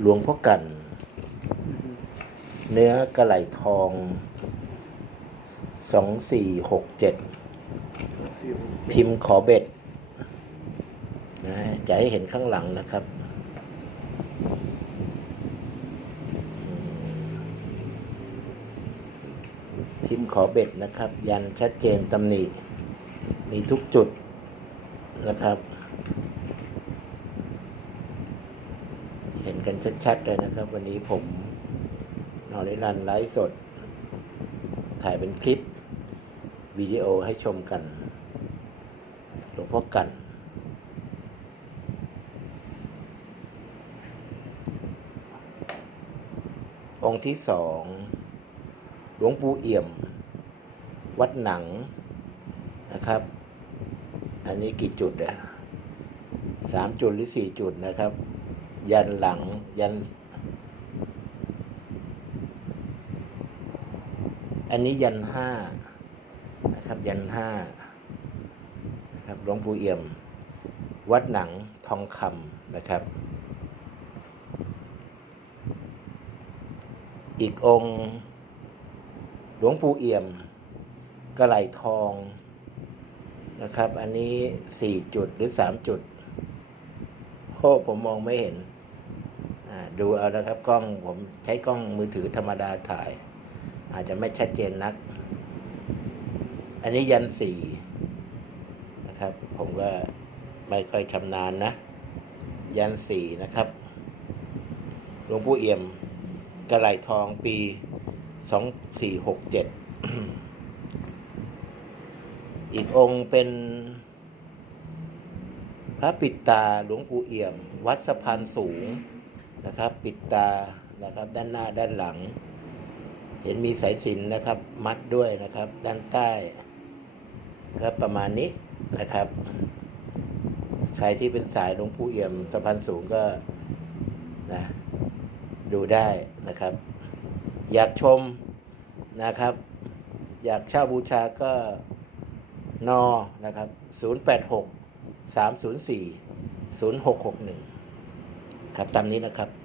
หลวงพ่อกัน เนื้อกระไหลทองสองสี่หกเจ็ดพิมพ์ขอเบ็ดนะจะให้เห็นข้างหลังนะครับ พิมพ์ขอเบ็ดนะครับ ยันชัดเจนตำหนิ มีทุกจุดนะครับ เห็น กันชัดๆเลยนะครับ วันนี้ผมนอนในรันไลฟ์สด ถ่ายเป็นคลิปวิดีโอให้ชมกันหลวงพ่อกันองค์ที่สองหลวงปู่เอี่ยม วัดหนังนะครับ อันนี้กี่จุดอะสามจุดหรือสี่จุดนะครับ ยันหลัง ยัน อันนี้ยันห้านะครับ ยันห้านะครับหลวงปู่เอี่ยม วัดหนังทองคำนะครับ อีกองค์หลวงปู่เอี่ยมกระไหลทองนะครับ อันนี้สี่จุดหรือสามจุดโอ้ผมมองไม่เห็น ดูเอานะครับกล้องผมใช้กล้องมือถือธรรมดาถ่าย อาจจะไม่ชัดเจนนัก อันนี้ยันสี่นะครับ ผมก็ไม่ค่อยชำนาญนะ ยันสี่นะครับหลวงปู่เอี่ยมกระไหลทองปีสองสี่หกเจ็ดอีกองค์เป็นพระปิดตาหลวงปู่เอี่ยม วัดสะพานสูง นะครับ ปิดตานะครับ ด้านหน้าด้านหลัง เห็นมีสายสินนะครับ มัดด้วยนะครับ ด้านใต้ก็ประมาณนี้นะครับใครที่เป็นสายหลวงปู่เอี่ยมสะพานสูงก็นะดูได้นะครับ อยากชมนะครับ อยากเช่าบูชาก็นอนะครับ 086 304 0661 ครับตามนี้นะครับ